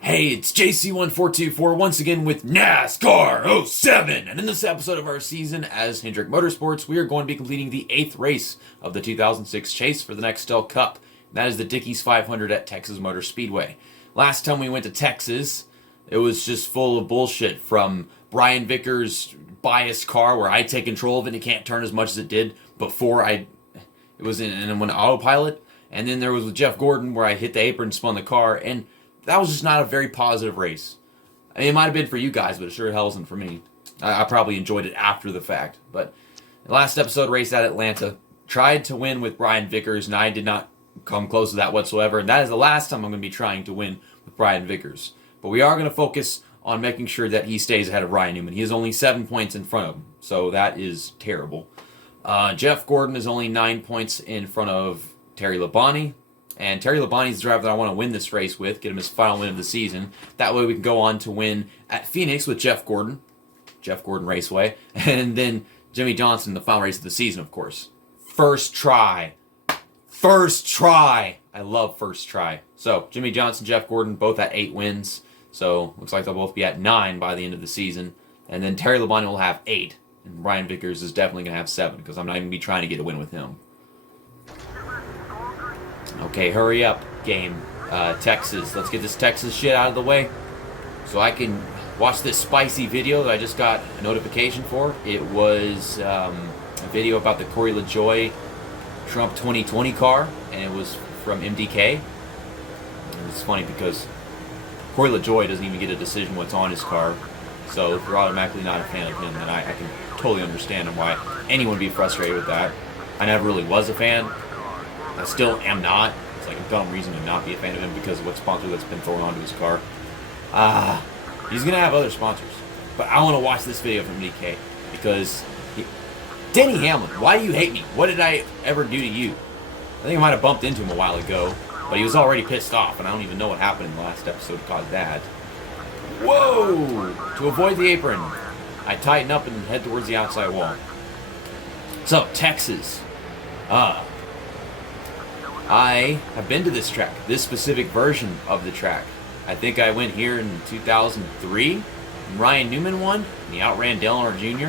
Hey, it's JC1424 once again with NASCAR 07. And in this episode of our season as Hendrick Motorsports, we are going to be completing the 8th race of the 2006 chase for the Nextel Cup. That is the Dickies 500 at Texas Motor Speedway. Last time we went to Texas, it was just full of bullshit from Brian Vickers' biased car where I take control of it and it can't turn as much as it did before it was in when autopilot. And then there was with Jeff Gordon where I hit the apron and spun the car, and that was just not a very positive race. I mean, it might have been for you guys, but it sure hell wasn't for me. I probably enjoyed it after the fact. But the last episode race at Atlanta, tried to win with Brian Vickers, and I did not come close to that whatsoever. And that is the last time I'm going to be trying to win with Brian Vickers. But we are going to focus on making sure that he stays ahead of Ryan Newman. He is only 7 points in front of him, so that is terrible. Jeff Gordon is only 9 points in front of Terry Labonte. And Terry Labonte is the driver that I want to win this race with, get him his final win of the season. That way we can go on to win at Phoenix with Jeff Gordon Raceway, and then Jimmie Johnson, the final race of the season, of course. First try. I love first try. So, Jimmie Johnson, Jeff Gordon, both at 8 wins. So, looks like they'll both be at 9 by the end of the season. And then Terry Labonte will have 8. And Brian Vickers is definitely going to have 7, because I'm not even going to be trying to get a win with him. Okay, hurry up, game. Texas. Let's get this Texas shit out of the way so I can watch this spicy video that I just got a notification for. It was a video about the Corey LaJoie Trump 2020 car, and it was from MDK. And it's funny because Corey LaJoie doesn't even get a decision what's on his car, so if you're automatically not a fan of him, then I can totally understand why anyone would be frustrated with that. I never really was a fan. I still am not. It's like a dumb reason to not be a fan of him because of what sponsor that's been thrown onto his car. He's going to have other sponsors. But I want to watch this video from DK because... Denny Hamlin, why do you hate me? What did I ever do to you? I think I might have bumped into him a while ago, but he was already pissed off, and I don't even know what happened in the last episode to cause that. Whoa! To avoid the apron, I tighten up and head towards the outside wall. So, Texas. I have been to this track, this specific version of the track. I think I went here in 2003, and Ryan Newman won, and he outran Dale Earnhardt Jr.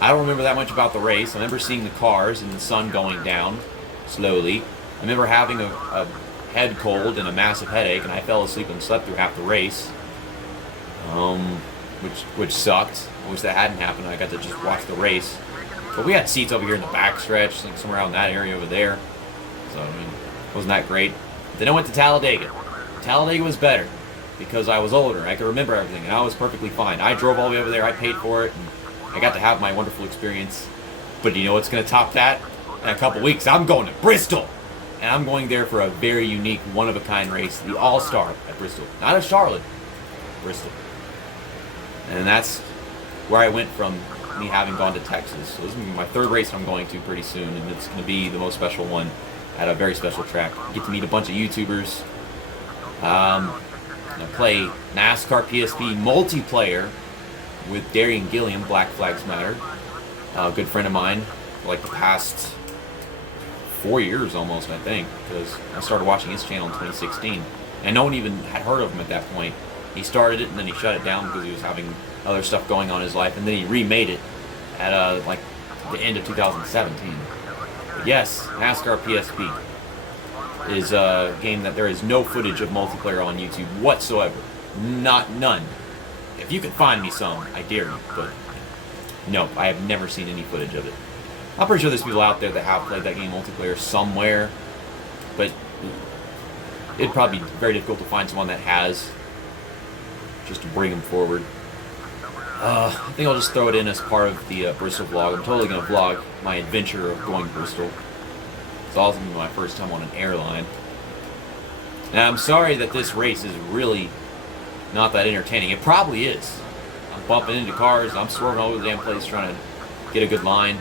I don't remember that much about the race. I remember seeing the cars and the sun going down slowly. I remember having a head cold and a massive headache, and I fell asleep and slept through half the race, which sucked. I wish that hadn't happened. I got to just watch the race. But we had seats over here in the back stretch, like somewhere around that area over there. So, I mean, wasn't that great. Then I went to Talladega. Talladega was better because I was older. I could remember everything, and I was perfectly fine. I drove all the way over there. I paid for it, and I got to have my wonderful experience. But you know what's going to top that? In a couple weeks, I'm going to Bristol. And I'm going there for a very unique, one-of-a-kind race, the All-Star at Bristol. Not at Charlotte, Bristol. And that's where I went from me having gone to Texas. So this is going to be my 3rd race I'm going to pretty soon, and it's going to be the most special one at a very special track. Get to meet a bunch of YouTubers. I play NASCAR PSP multiplayer with Darian Gilliam, Black Flags Matter. A good friend of mine for like the past 4 years almost, I think, because I started watching his channel in 2016. And no one even had heard of him at that point. He started it and then he shut it down because he was having other stuff going on in his life, and then he remade it at like the end of 2017. But yes, NASCAR PSP is a game that there is no footage of multiplayer on YouTube whatsoever. None. If you could find me some, I dare you, but no, I have never seen any footage of it. I'm pretty sure there's people out there that have played that game multiplayer somewhere, but it'd probably be very difficult to find someone that has, just to bring them forward. I think I'll just throw it in as part of the Bristol vlog. I'm totally going to vlog my adventure of going to Bristol. It's also going to be my first time on an airline. And I'm sorry that this race is really not that entertaining. It probably is. I'm bumping into cars. I'm swerving all over the damn place trying to get a good line.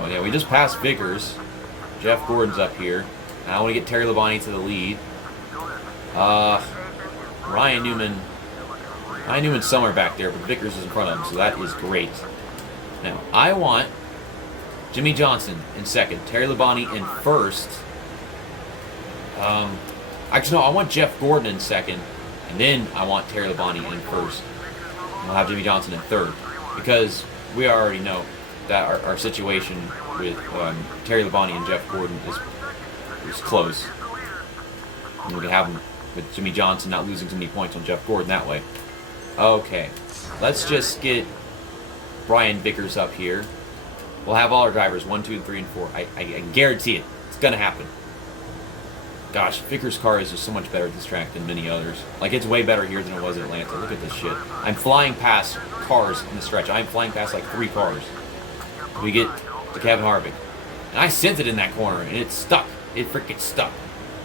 Oh yeah, we just passed Vickers. Jeff Gordon's up here. And I want to get Terry Labonte to the lead. Ryan Newman's somewhere back there, but Vickers is in front of him, so that is great. Now, I want Jimmie Johnson in second, Terry Labonte in first. Actually, no, I want Jeff Gordon in second, and then I want Terry Labonte in first. We'll have Jimmie Johnson in third, because we already know that our situation with Terry Labonte and Jeff Gordon is close. And we can have him with Jimmie Johnson not losing so many points on Jeff Gordon that way. Okay, let's just get Brian Vickers up here. We'll have all our drivers 1, 2, 3, and 4. I guarantee it. It's gonna happen. Gosh, Vickers' car is just so much better at this track than many others. Like, it's way better here than it was in Atlanta. Look at this shit. I'm flying past cars in the stretch. I'm flying past like 3 cars. We get to Kevin Harvick. And I sent it in that corner, and it stuck. It freaking stuck.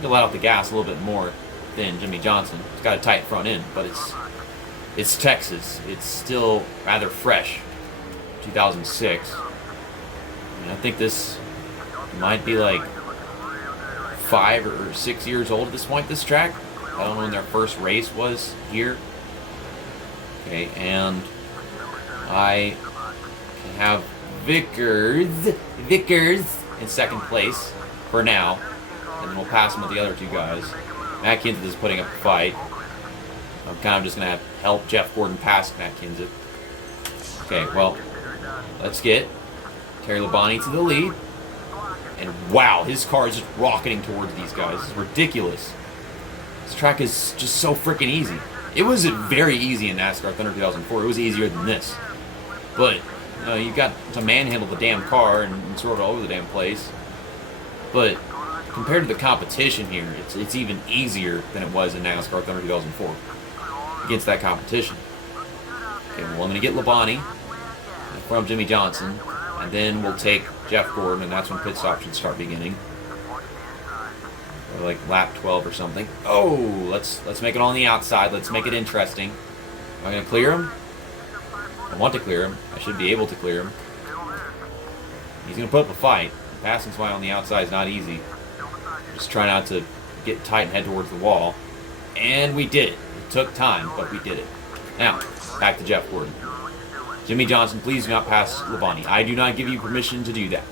You let off the gas a little bit more than Jimmie Johnson. It's got a tight front end, but it's Texas. It's still rather fresh. 2006. And I think this might be like 5 or 6 years old at this point, this track. I don't know when their first race was here. Okay, and I can have Vickers in second place for now. And then we'll pass him with the other 2 guys. Matt Kenseth is putting up a fight. I'm kind of just going to have to help Jeff Gordon pass Matt Kenseth. Okay, well, let's get Terry Labonte to the lead. And wow, his car is just rocketing towards these guys. This is ridiculous. This track is just so freaking easy. It was very easy in NASCAR Thunder 2004. It was easier than this. But, you know, you've got to manhandle the damn car and sort of all over the damn place. But compared to the competition here, it's even easier than it was in NASCAR Thunder 2004 against that competition. Okay, well, I'm going to get Labonte from Jimmie Johnson. And then we'll take Jeff Gordon, and that's when pit stops should start beginning. Or like lap 12 or something. Oh, let's make it on the outside. Let's make it interesting. Am I going to clear him? I want to clear him. I should be able to clear him. He's going to put up a fight. Passing somebody on the outside is not easy. Just try not to get tight and head towards the wall. And we did it. It took time, but we did it. Now, back to Jeff Gordon. Jimmie Johnson, please do not pass Labonte. I do not give you permission to do that.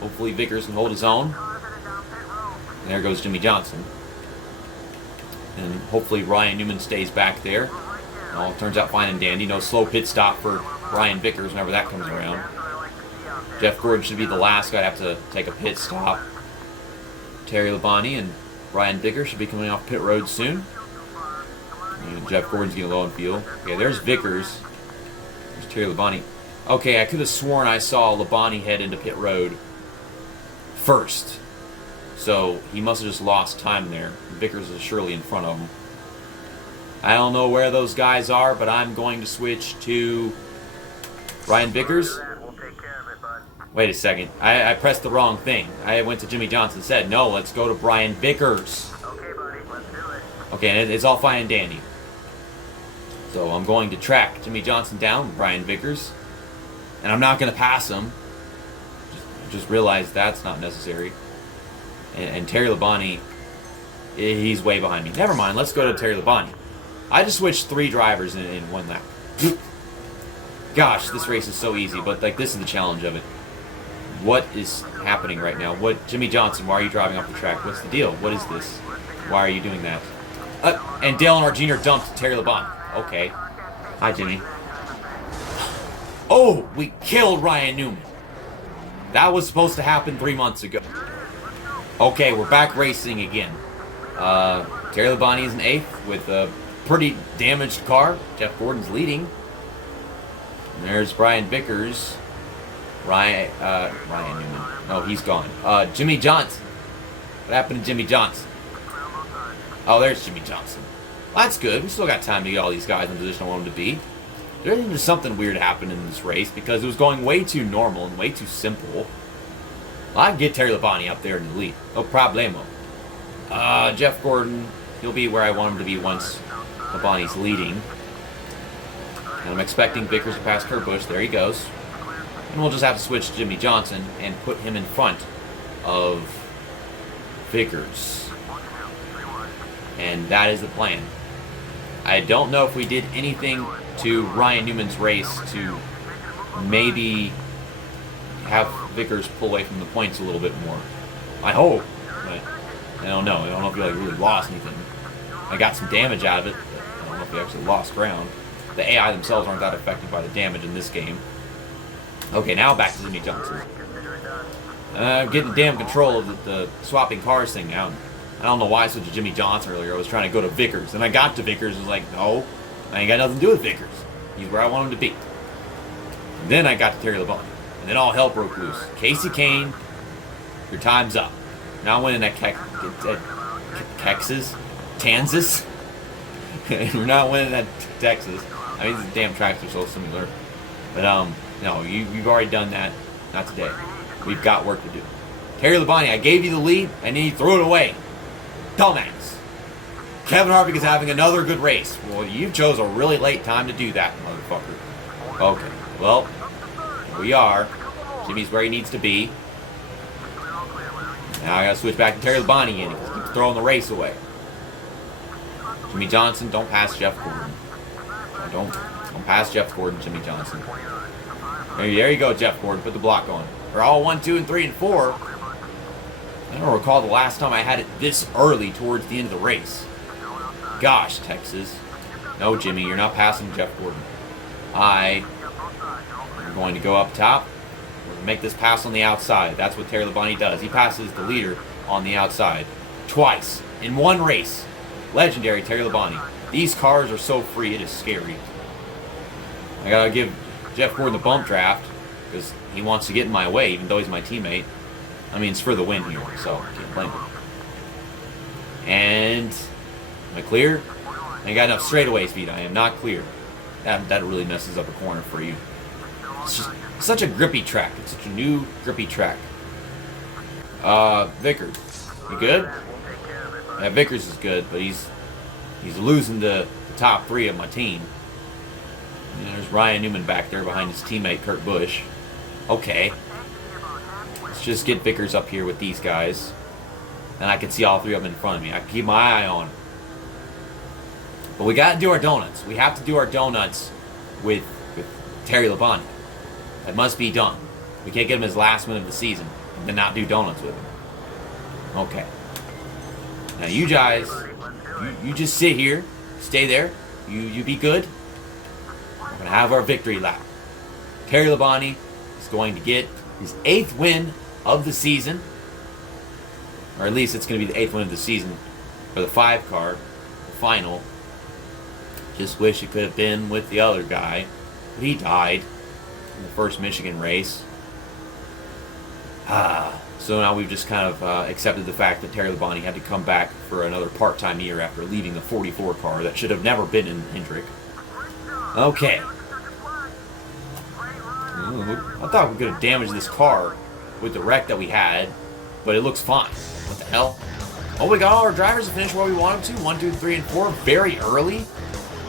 Hopefully Vickers can hold his own. And there goes Jimmie Johnson. And hopefully Ryan Newman stays back there. All turns out fine and dandy. No slow pit stop for Brian Vickers whenever that comes around. Jeff Gordon should be the last guy to have to take a pit stop. Terry Labonte and Brian Vickers should be coming off pit road soon. And Jeff Gordon's getting low on fuel. Okay, there's Vickers. There's Terry Labonte. Okay, I could have sworn I saw Labonte head into pit road first. So he must have just lost time there. Vickers is surely in front of him. I don't know where those guys are, but I'm going to switch to Brian Vickers. Wait a second. I pressed the wrong thing. I went to Jimmie Johnson and said, no, let's go to Brian Vickers. Okay, buddy, let's do it. Okay, and it's all fine and dandy. So I'm going to track Jimmie Johnson down with Brian Vickers. And I'm not going to pass him. Just realized that's not necessary. And Terry Labonte, he's way behind me. Never mind, let's go to Terry Labonte. I just switched 3 drivers in one lap. Gosh, this race is so easy, but like this is the challenge of it. What is happening right now? Jimmie Johnson, why are you driving off the track? What's the deal? What is this? Why are you doing that? And Dale Earnhardt Jr. dumped Terry Labonte. Okay. Hi, Jimmy. Oh, we killed Ryan Newman. That was supposed to happen 3 months ago. Okay, we're back racing again. Terry Labonte is in 8th with a pretty damaged car. Jeff Gordon's leading. And there's Brian Vickers. Ryan Newman. No, he's gone. Jimmie Johnson. What happened to Jimmie Johnson? Oh, there's Jimmie Johnson. Well, that's good. We still got time to get all these guys in the position I want them to be. There's something weird happened in this race because it was going way too normal and way too simple. Well, I can get Terry Labonte up there in the lead. No problemo. Jeff Gordon, he'll be where I want him to be once Labonte's leading. And I'm expecting Vickers to pass Kurt Busch. There he goes. And we'll just have to switch to Jimmie Johnson and put him in front of Vickers. And that is the plan. I don't know if we did anything to Ryan Newman's race to maybe have Vickers pull away from the points a little bit more. I hope, but I don't know. I don't know if he like really lost anything. I got some damage out of it, but I don't know if he actually lost ground. The AI themselves aren't that affected by the damage in this game. Okay, now back to Jimmy Johnson. Getting damn control of the swapping cars thing now. I don't know why I switched to Jimmy Johnson earlier. I was trying to go to Vickers. And I got to Vickers and was like, no, I ain't got nothing to do with Vickers. He's where I want him to be. And then I got to Terry Labonte. And then all hell broke loose. Casey Kane, your time's up. Now winning at Texas. Kansas. We're not winning at Texas. I mean, these damn tracks are so similar. But, no, you've already done that. Not today. We've got work to do. Terry Labonte, I gave you the lead, and then you threw it away. Dumbass. Kevin Harvick is having another good race. Well, you chose a really late time to do that, motherfucker. Okay, well, here we are. Jimmy's where he needs to be. Now I gotta switch back to Terry Labonte again. He keeps throwing the race away. Jimmy Johnson, don't pass Jeff Gordon. Don't pass Jeff Gordon, Jimmy Johnson. There you go, Jeff Gordon. Put the block on. We're all 1, 2, and 3, and 4. I don't recall the last time I had it this early towards the end of the race. Gosh, Texas. No, Jimmy, you're not passing Jeff Gordon. I'm going to go up top. We're going to make this pass on the outside. That's what Terry Labonte does. He passes the leader on the outside. Twice. In one race. Legendary Terry Labonte. These cars are so free, it is scary. I got to give Jeff Gordon the bump draft because he wants to get in my way, even though he's my teammate. I mean, it's for the win here, so can't blame him. And am I clear? I ain't got enough straightaway speed. I am not clear. That really messes up a corner for you. It's just such a grippy track. It's such a new grippy track. Vickers, you good? Yeah, Vickers is good, but he's losing the top 3 of my team. And there's Ryan Newman back there behind his teammate Kurt Busch. Okay. Let's just get Vickers up here with these guys. And I can see all 3 of them in front of me. I can keep my eye on them. But we got to do our donuts. We have to do our donuts with Terry Labonte. That must be done. We can't get him his last win of the season and then not do donuts with him. Okay. Now you guys, you just sit here. Stay there. You be good. We're going to have our victory lap. Terry Labonte is going to get his 8th win of the season. Or at least it's going to be the 8th win of the season for the 5 car, the final. Just wish it could have been with the other guy. But he died in the first Michigan race. So now we've just kind of accepted the fact that Terry Labonte had to come back for another part-time year after leaving the 44 car that should have never been in Hendrick. Okay. I thought we could have damaged this car with the wreck that we had, but it looks fine. What the hell? Oh, we got all our drivers to finish where we wanted to. 1, 2, 3, and 4 very early.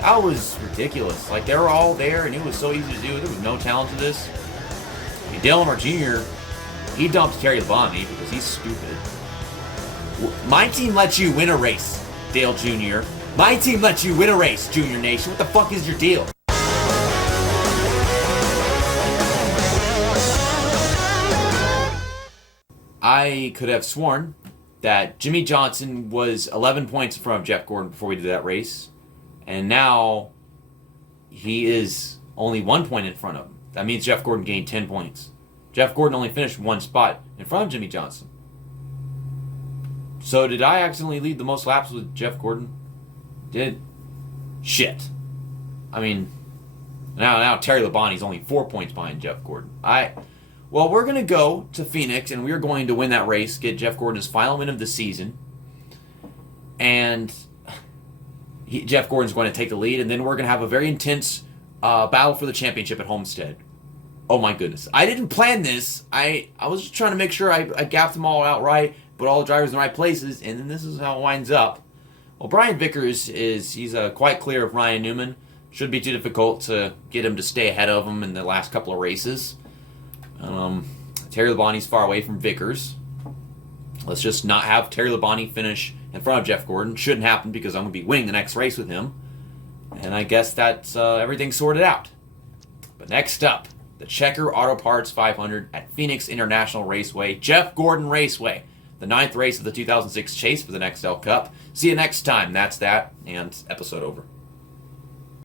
That was ridiculous. Like, they were all there, and it was so easy to do. There was no challenge to this. I mean, Dale Earnhardt Jr., he dumped Terry Labonte because he's stupid. My team lets you win a race, Dale Jr. My team lets you win a race, Junior Nation. What the fuck is your deal? I could have sworn that Jimmy Johnson was 11 points in front of Jeff Gordon before we did that race. And now he is only 1 point in front of him. That means Jeff Gordon gained 10 points. Jeff Gordon only finished 1 spot in front of Jimmy Johnson. So did I accidentally lead the most laps with Jeff Gordon? Did? Shit. I mean, now Terry Labonte's only 4 points behind Jeff Gordon. Well, we're going to go to Phoenix, and we're going to win that race, get Jeff Gordon his final win of the season. And Jeff Gordon's going to take the lead, and then we're going to have a very intense battle for the championship at Homestead. Oh my goodness. I didn't plan this. I was just trying to make sure I gapped them all out right, put all the drivers in the right places, and then this is how it winds up. Well, Brian Vickers he's quite clear of Ryan Newman. Should be too difficult to get him to stay ahead of him in the last couple of races. Terry Labonte's far away from Vickers. Let's just not have Terry Labonte finish in front of Jeff Gordon. Shouldn't happen because I'm going to be winning the next race with him. And I guess that's everything sorted out. But next up, the Checker Auto Parts 500 at Phoenix International Raceway, Jeff Gordon Raceway. the 9th race of the 2006 chase for the Nextel Cup. See you next time. That's that, and episode over.